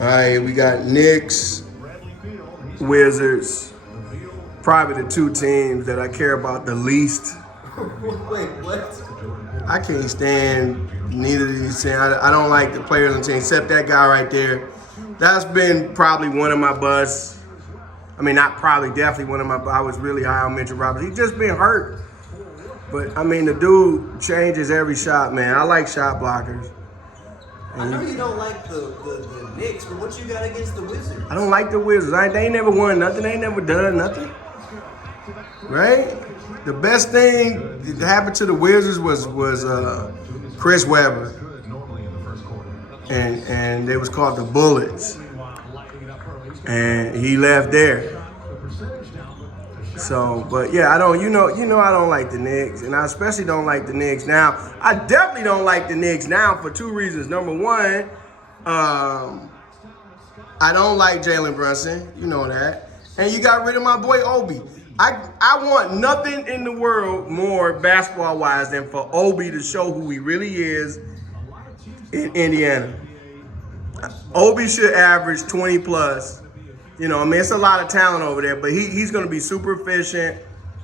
All right, we got Knicks, Wizards. Probably the two teams that I care about the least. Wait, what? I can't stand neither of these teams. I don't like the players on the team, except that guy right there. That's been probably one of my busts. I mean, not probably, definitely one of my. I was really high on Mitchell Robinson. He's just been hurt. But, I mean, the dude changes every shot, man. I like shot blockers. I know you don't like the Knicks, but what you got against the Wizards? I don't like the Wizards. They ain't never won nothing. They ain't never done nothing. Right? The best thing that happened to the Wizards was Chris Webber. And they was called the Bullets. And he left there. So, but yeah, I don't, you know I don't like the Knicks, and I especially don't like the Knicks now. I definitely don't like the Knicks now for two reasons. Number one, I don't like Jalen Brunson, you know that. And you got rid of my boy Obi. I want nothing in the world more basketball-wise than for Obi to show who he really is in Indiana. Obi should average 20 plus. You know, I mean, it's a lot of talent over there, but he's going to be super efficient.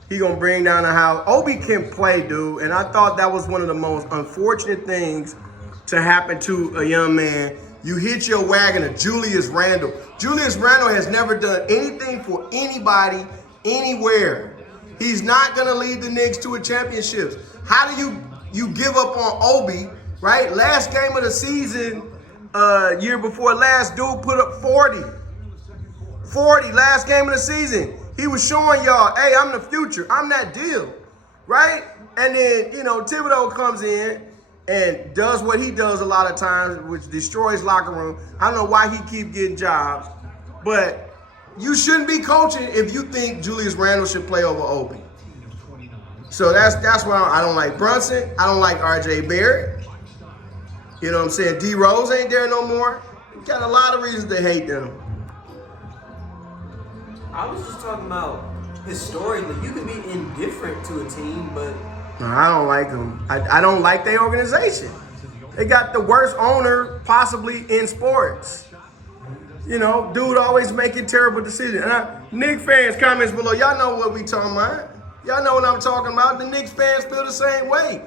He's going to bring down the house. Obi can play, dude, and I thought that was one of the most unfortunate things to happen to a young man. You hit your wagon of Julius Randle. Julius Randle has never done anything for anybody, anywhere. He's not going to lead the Knicks to a championship. How do you give up on Obi, right? Last game of the season, year before last, dude put up 40. 40 last game of the season. He was showing y'all, hey, I'm the future. I'm that deal, right? And then, you know, Thibodeau comes in and does what he does a lot of times, which destroys locker room. I don't know why he keep getting jobs, but you shouldn't be coaching if you think Julius Randle should play over Obi. So that's why I don't like Brunson. I don't like R.J. Barrett. You know what I'm saying? D. Rose ain't there no more. Got a lot of reasons to hate them. I was just talking about historically, you can be indifferent to a team, but no, I don't like them. I don't like their organization. They got the worst owner possibly in sports. You know, dude always making terrible decisions. And Knicks fans, comments below, y'all know what we talking about. Y'all know what I'm talking about. The Knicks fans feel the same way.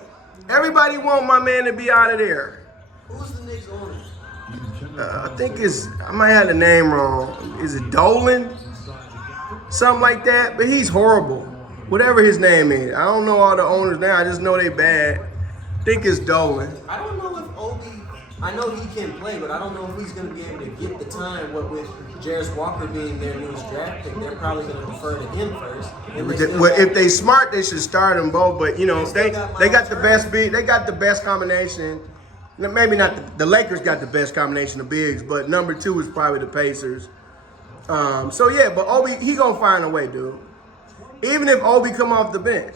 Everybody want my man to be out of there. Who's the Knicks owner? I think I might have the name wrong. Is it Dolan? Something like that, but he's horrible. Whatever his name is. I don't know all the owners now. I just know they bad. I think it's Dolan. I don't know if Obi, I know he can play, but I don't know if he's going to be able to get the time. What with Jarris Walker being their newest draft pick, they're probably going to defer to him first. Well, if they smart, they should start them both. But you know, they got the best big. They got the best combination. Maybe not the Lakers got the best combination of bigs, but number two is probably the Pacers. So yeah, but Obi, he gonna find a way, dude. Even if Obi come off the bench,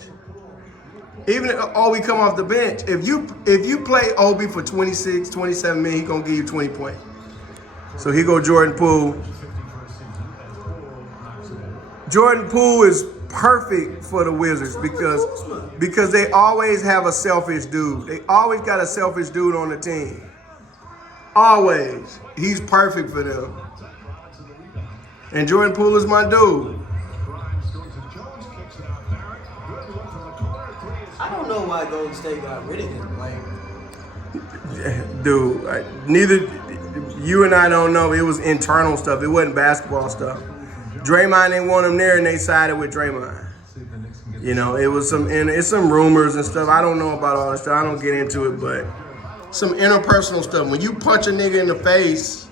if you play Obi for 26, 27 minutes, he gonna give you 20 points. So he go Jordan Poole. Jordan Poole is perfect for the Wizards because they always have a selfish dude. They always got a selfish dude on the team. Always. He's perfect for them. And Jordan Poole is my dude. I don't know why Golden State got rid of him. Dude, neither you and I don't know. It was internal stuff. It wasn't basketball stuff. Draymond didn't want him there, and they sided with Draymond. You know, it's some rumors and stuff. I don't know about all this stuff. I don't get into it, but some interpersonal stuff. When you punch a nigga in the face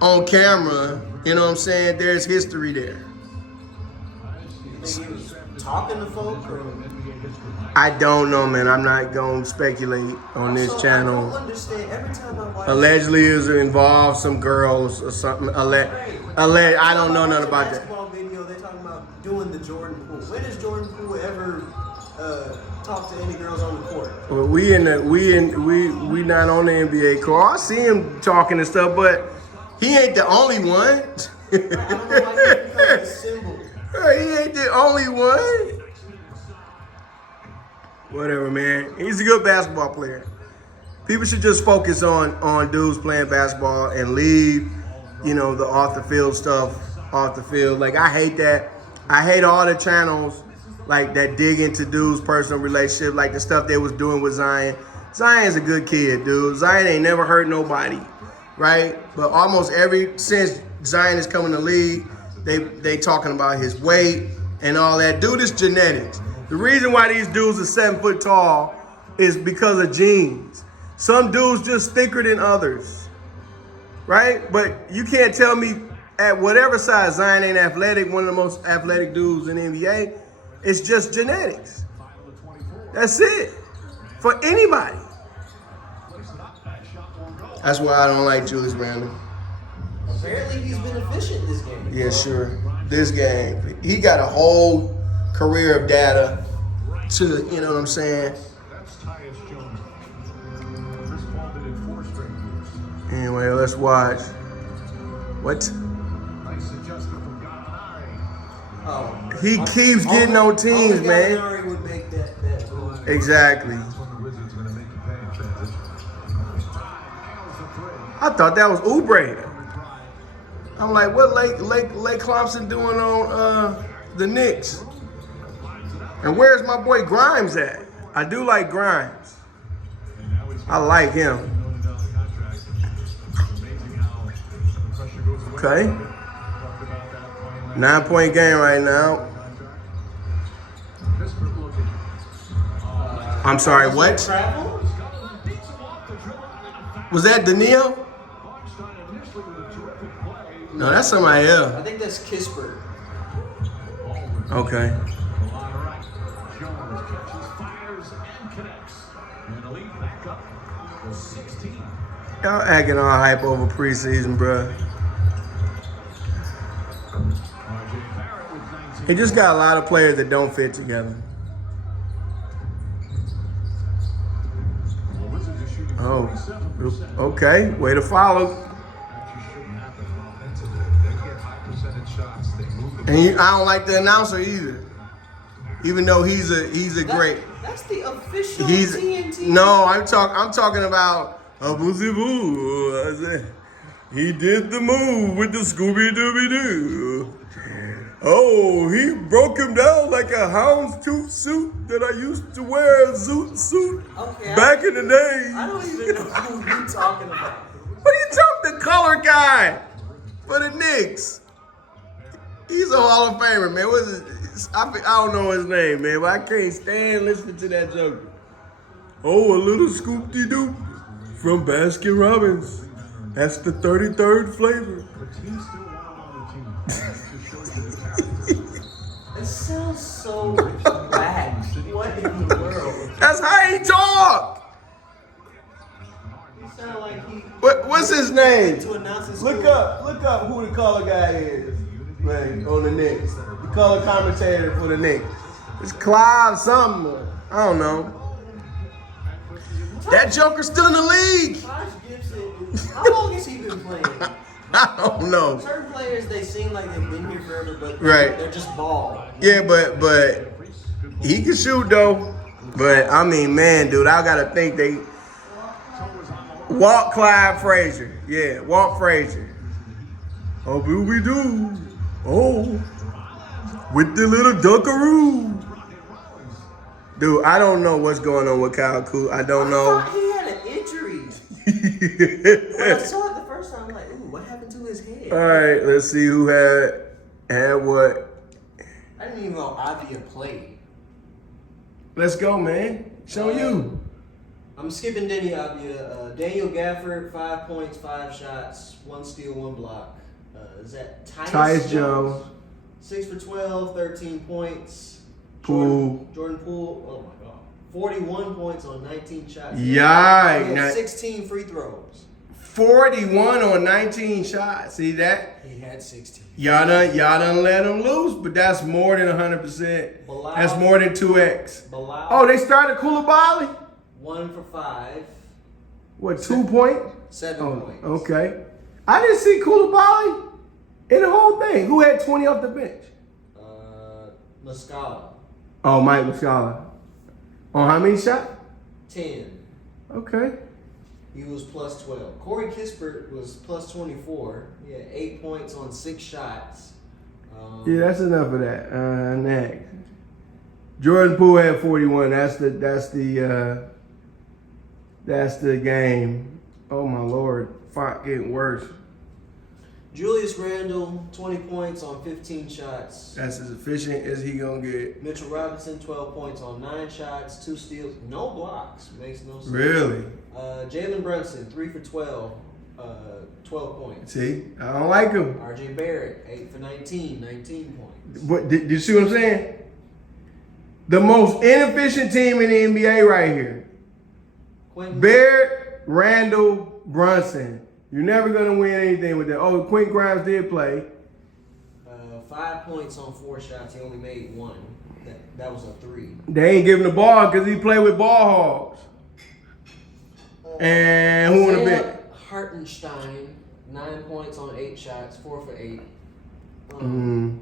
on camera, you know what I'm saying? There's history there. You think he was talking to folks? I don't know, man. I'm not going to speculate on this channel. I don't understand. Every time I watch allegedly is involved some girls or something. I don't know nothing about that. Basketball video, they're talking about doing the Jordan Poole. When does Jordan Poole ever talk to any girls on the court? Well, we not on the NBA court. I see him talking and stuff, but he ain't the only one. I don't know why he become a symbol. He ain't the only one. Whatever, man. He's a good basketball player. People should just focus on dudes playing basketball and leave, the off the field stuff off the field. Like, I hate that. I hate all the channels like that dig into dudes' personal relationship, like the stuff they was doing with Zion. Zion's a good kid, dude. Zion ain't never hurt nobody, right? But almost since Zion is coming to the league, they talking about his weight and all that. Dude, it's genetics. The reason why these dudes are 7 foot tall is because of genes. Some dudes just thicker than others, right? But you can't tell me at whatever size Zion ain't athletic, one of the most athletic dudes in the NBA. It's just genetics. That's it. For anybody. That's why I don't like Julius Randle. Apparently he's been efficient this game. Yeah, sure. This game. He got a whole career of data to, you know what I'm saying? Anyway, let's watch. What? Oh. He keeps getting on teams, man. Gallinari would make that move. Exactly. I thought that was Oubre. I'm like, what Lake Thompson doing on the Knicks? And where's my boy Grimes at? I do like Grimes. I like him. Okay. 9-point game right now. I'm sorry, what? Was that Daniil? No, that's somebody else. I think that's Kispert. Okay. Y'all acting all hype over preseason, bruh. He just got a lot of players that don't fit together. Oh, okay. Way to follow. And I don't like the announcer either. Even though he's a great. That's the official TNT. No, I'm talking about Abuzibu. He did the move with the Scooby Dooby Doo. Oh, he broke him down like a houndstooth suit that I used to wear, a suit back in the day. I don't even know who you're talking about. What are you talking? The color guy for the Knicks. He's a Hall of Famer, man. What is it? I don't know his name, man, but I can't stand listening to that joke. Oh, a little scoop-de-doop from Baskin Robbins. That's the 33rd flavor. It sounds so bad. What in the world? That's how he talk. You sound like he. What's his name? To announce his Look up who the color guy is, man, on the Knicks. The color commentator for the Knicks. It's Clive something. I don't know. That Joker's still in the league. Josh Gibson. How long has he been playing? I don't know. Certain players, they seem like they've been here forever, but Right. they're just bald. Yeah, but he can shoot though. But I mean, man, dude, I gotta think they Walt Clyde Frazier. Yeah, Walt Frazier. Oh, we do. Oh, with the little dunkaroo. Dude, I don't know what's going on with Kyle Kuzma. I don't know. I thought he had an injury. When I saw it the first time, I'm like, ooh, what happened to his head? All right, let's see who had what. I didn't even know Avia played. Let's go, man. Show you. I'm skipping Denny Avia. Daniel Gafford, 5 points, 5 shots, 1 steal, 1 block. Is that Tyus Jones? 6 for 12, 13 points. Poole. Jordan Poole, oh my God. 41 points on 19 shots. Yikes. He had 16 free throws. 41 on 19 shots. See that? He had 16. Y'all done let him loose, but that's more than 100%. Bilal, That's more than 2x. Bilal, Oh, they started Koulibaly? 1 for 5. What, 2 points? 7 points. Okay. I didn't see Koulibaly in the whole thing. Who had 20 off the bench? Muscala, Oh, Mike Muscala. On how many shots? 10. Okay. He was plus 12. Corey Kispert was plus 24. He had 8 points on 6 shots. Yeah, that's enough of that. Next. Jordan Poole had 41. That's the game. Oh my Lord. Fuck, getting worse. Julius Randle, 20 points on 15 shots. That's as efficient as he gonna get. Mitchell Robinson, 12 points on 9 shots, 2 steals, no blocks. Makes no sense. Really? Jalen Brunson, 3 for 12, 12 points. See, I don't like him. RJ Barrett, 8 for 19, 19 points. But did you see what I'm saying? The most inefficient team in the NBA right here. Quentin Barrett, Randall, Brunson. You're never gonna win anything with that. Oh, Quentin Grimes did play. 5 points on 4 shots. He only made 1. That was a 3. They ain't giving the ball because he played with ball hogs. And who would have been? Hartenstein, 9 points on 8 shots, 4 for 8. And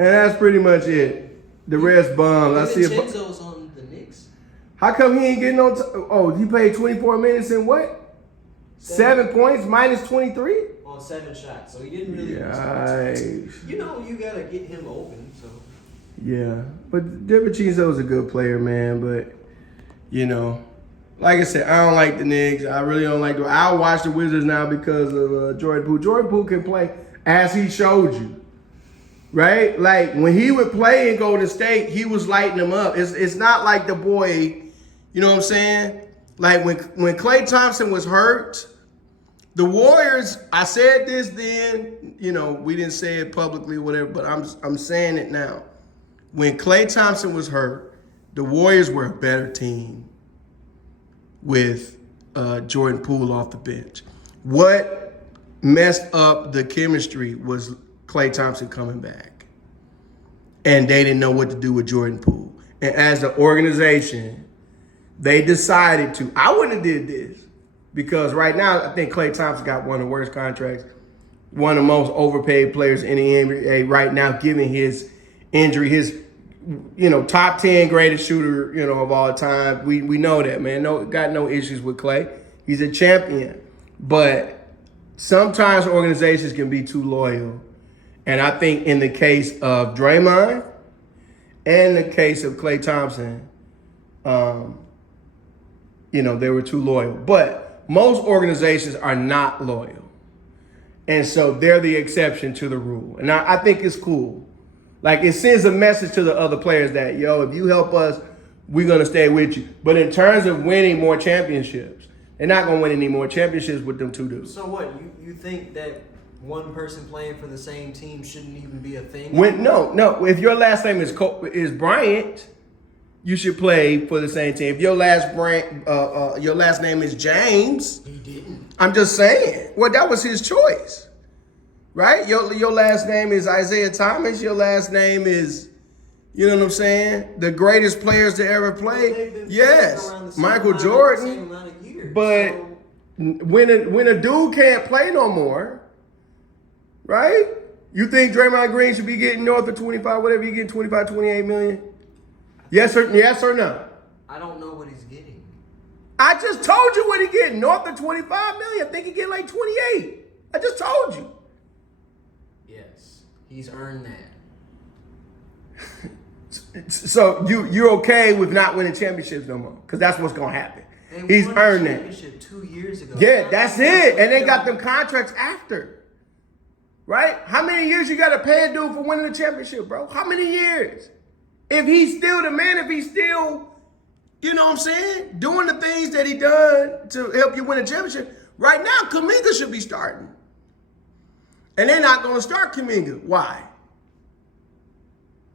And that's pretty much it. The rest bums. I see. Vincenzo's on the Knicks. How come he ain't getting no? Oh, he played 24 minutes and what? 7 points minus 23 on 7 shots. So he didn't really. Yikes. You know, you gotta get him open. So Yeah, but DiVincenzo's a good player, man. But you know, like I said, I don't like the Knicks. I really don't like the. I'll watch the Wizards now because of Jordan Poole. Jordan Poole can play as he showed you, right? Like when he would play in Golden State, he was lighting them up. It's not like the boy, you know what I'm saying? Like when Klay Thompson was hurt, the Warriors. I said this then. You know, we didn't say it publicly, or whatever. But I'm saying it now. When Klay Thompson was hurt, the Warriors were a better team with Jordan Poole off the bench. What messed up the chemistry was Klay Thompson coming back. And they didn't know what to do with Jordan Poole. And as an organization, they decided to. I wouldn't have did this because right now I think Klay Thompson got one of the worst contracts, one of the most overpaid players in the NBA right now, given his injury, his top 10 greatest shooter, of all time. We know that, man. Got no issues with Klay. He's a champion. But sometimes organizations can be too loyal. And I think in the case of Draymond and the case of Klay Thompson, they were too loyal. But most organizations are not loyal. And so they're the exception to the rule. And I think it's cool. Like, it sends a message to the other players that, if you help us, we're going to stay with you. But in terms of winning more championships, they're not going to win any more championships with them two dudes. So what? You think that one person playing for the same team shouldn't even be a thing? No. If your last name is Bryant, you should play for the same team. If your last name is James, he didn't. I'm just saying. Well, that was his choice. Right? Your last name is Isaiah Thomas. Your last name is, you know what I'm saying? The greatest players to ever play. Yes, Michael Jordan. But when a dude can't play no more, right? You think Draymond Green should be getting north of 25, whatever you get, 25, 28 million? Yes or no? I don't know what he's getting. I just told you what he getting, north of 25 million. I think he get like 28. I just told you. Yes, he's earned that. So you're okay with not winning championships no more? Because that's what's going to happen. He's earned that. Championship 2 years ago. Yeah, that's it. And they got them contracts after. Right? How many years you got to pay a dude for winning the championship, bro? How many years? If he's still the man, if he's still, you know what I'm saying, doing the things that he done to help you win a championship, right now, Kuminga should be starting. And they're not going to start Kuminga. Why?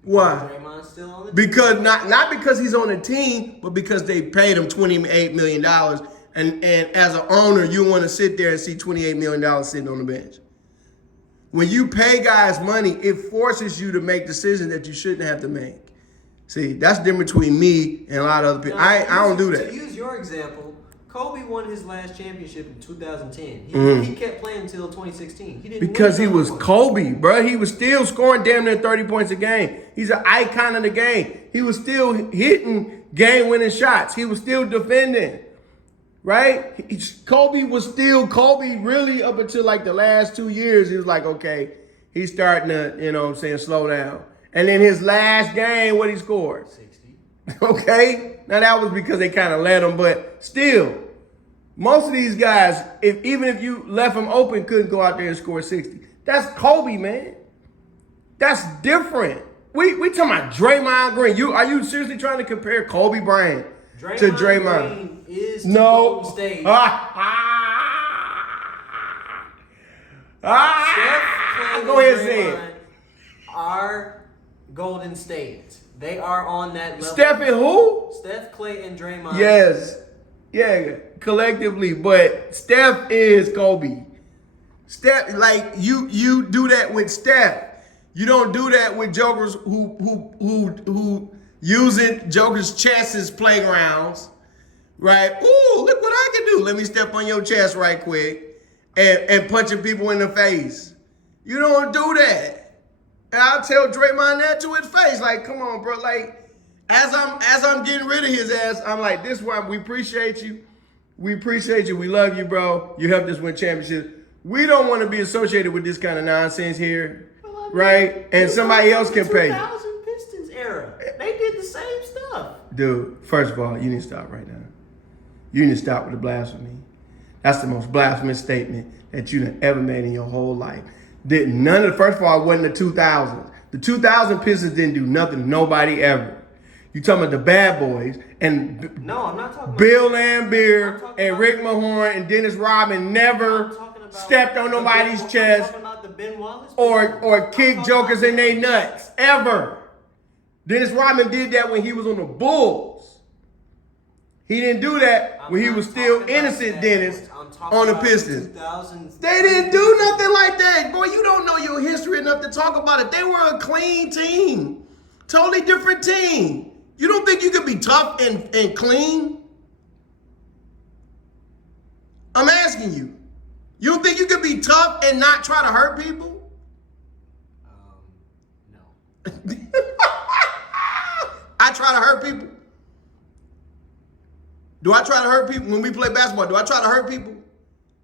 Draymond's still on the team. Because not because he's on the team, but because they paid him $28 million. And as an owner, you want to sit there and see $28 million sitting on the bench. When you pay guys money, it forces you to make decisions that you shouldn't have to make. See, that's the difference between me and a lot of other people. I don't do that. To use your example, Kobe won his last championship in 2010. He kept playing until 2016. He didn't because he was one. Kobe, bro. He was still scoring damn near 30 points a game. He's an icon of the game. He was still hitting game-winning shots. He was still defending. right? Kobe was still Kobe really up until like the last 2 years. He was like, okay, he's starting to, you know what I'm saying, slow down. And then his last game, what he scored? 60. Okay? Now that was because they kind of let him, but still, most of these guys, even if you left them open, couldn't go out there and score 60. That's Kobe, man. That's different. We talking about Draymond Green. Are you seriously trying to compare Kobe Bryant to Draymond? Green is to No. Golden State. Go ahead and say it. Are Golden State. They are on that level. Steph and who? Steph, Clay, and Draymond. Yes. Yeah, collectively. But Steph is Kobe. Steph, like you do that with Steph. You don't do that with jokers who using jokers' chests as playgrounds, right? Ooh, look what I can do. Let me step on your chest right quick and punching people in the face. You don't do that. And I'll tell Draymond that to his face. Like, come on, bro. Like, as I'm getting rid of his ass, I'm like, this one, we appreciate you. We appreciate you. We love you, bro. You helped us win championships. We don't want to be associated with this kind of nonsense here. Right? And somebody else can pay. 2000 Pistons era. They did the same stuff. Dude, first of all, you need to stop right now. You need to stop with the blasphemy. That's the most blasphemous statement that you have ever made in your whole life. First of all, it wasn't the 2000s. The 2000 Pistons didn't do nothing to nobody ever. You talking about the bad boys and No, I'm not talking about Bill Laimbeer and Rick Mahorn and Dennis Rodman never stepped on nobody's chest or kicked jokers in their nuts, ever. Dennis Rodman did that when he was on the Bulls. He didn't do that when he was still innocent, Dennis, on the Pistons. They didn't do nothing like that. Boy, you don't know your history enough to talk about it. They were a clean team. Totally different team. You don't think you could be tough and clean? I'm asking you. You don't think you could be tough and not try to hurt people? No. I try to hurt people. Do I try to hurt people when we play basketball? Do I try to hurt people?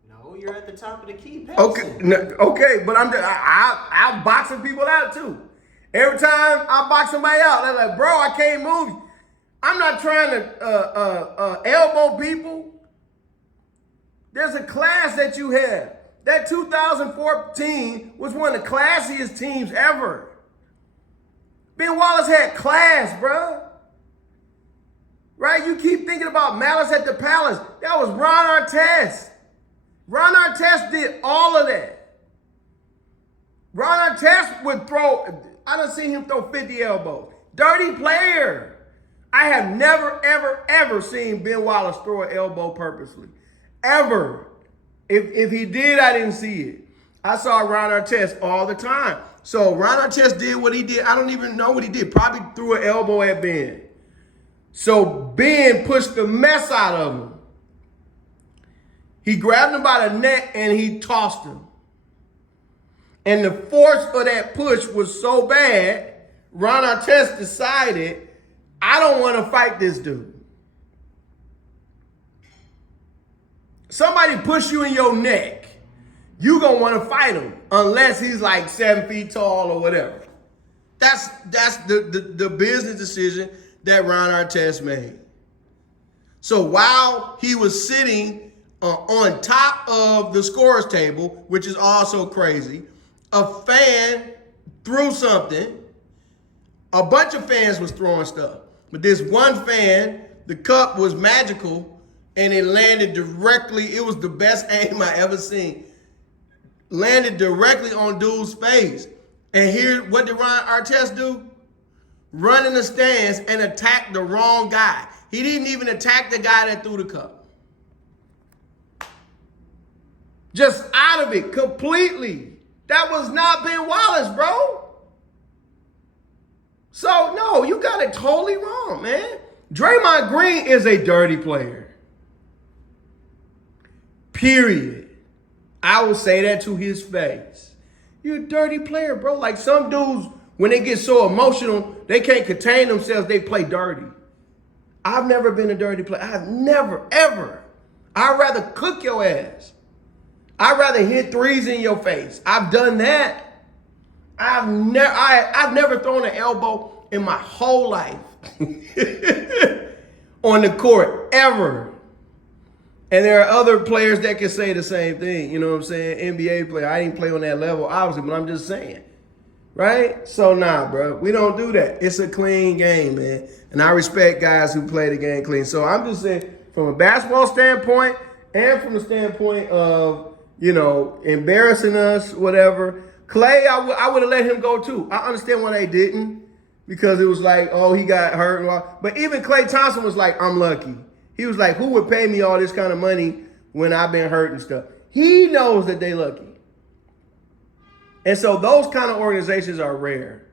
No, you're at the top of the key. Okay, but I'm boxing people out too. Every time I box somebody out, they're like, bro, I can't move you. I'm not trying to elbow people. There's a class that you have. That 2014 was one of the classiest teams ever. Ben Wallace had class, bro. Right? You keep thinking about Malice at the Palace. That was Ron Artest. Ron Artest did all of that. Ron Artest would throw, I done seen him throw 50 elbows. Dirty player. I have never, ever, ever seen Ben Wallace throw an elbow purposely. Ever. If he did, I didn't see it. I saw Ron Artest all the time. So Ron Artest did what he did. I don't even know what he did. Probably threw an elbow at Ben. So Ben pushed the mess out of him. He grabbed him by the neck and he tossed him. And the force of that push was so bad, Ron Artest decided, I don't want to fight this dude. Somebody push you in your neck, you gonna want to fight him unless he's like 7 feet tall or whatever. That's the business decision that Ron Artest made. So while he was sitting on top of the scorer's table, which is also crazy, a fan threw something. A bunch of fans was throwing stuff. But this one fan, the cup was magical, and it landed directly. It was the best aim I ever seen. Landed directly on dude's face. And here, what did Ron Artest do? Run in the stands and attack the wrong guy. He didn't even attack the guy that threw the cup. Just out of it completely. That was not Ben Wallace, bro. So, no, you got it totally wrong, man. Draymond Green is a dirty player. Period. I will say that to his face. You're a dirty player, bro. Like some dudes, when they get so emotional, they can't contain themselves, they play dirty. I've never been a dirty player. I've never, ever. I'd rather cook your ass. I'd rather hit threes in your face. I've done that. I've never thrown an elbow in my whole life on the court, ever. And there are other players that can say the same thing. You know what I'm saying? NBA player. I didn't play on that level, obviously, but I'm just saying. Right? So, nah, bro. We don't do that. It's a clean game, man. And I respect guys who play the game clean. So, I'm just saying, from a basketball standpoint and from the standpoint of, you know, embarrassing us, whatever. Clay, I would have let him go, too. I understand why they didn't. Because it was like, oh, he got hurt. And all. But even Klay Thompson was like, I'm lucky. He was like, who would pay me all this kind of money when I've been hurt and stuff? He knows that they lucky. And so those kind of organizations are rare.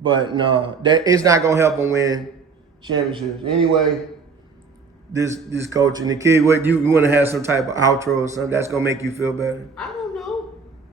But no, it's not going to help them win championships. Anyway, this coach and the kid, what you want to have some type of outro or something that's going to make you feel better? I don't know.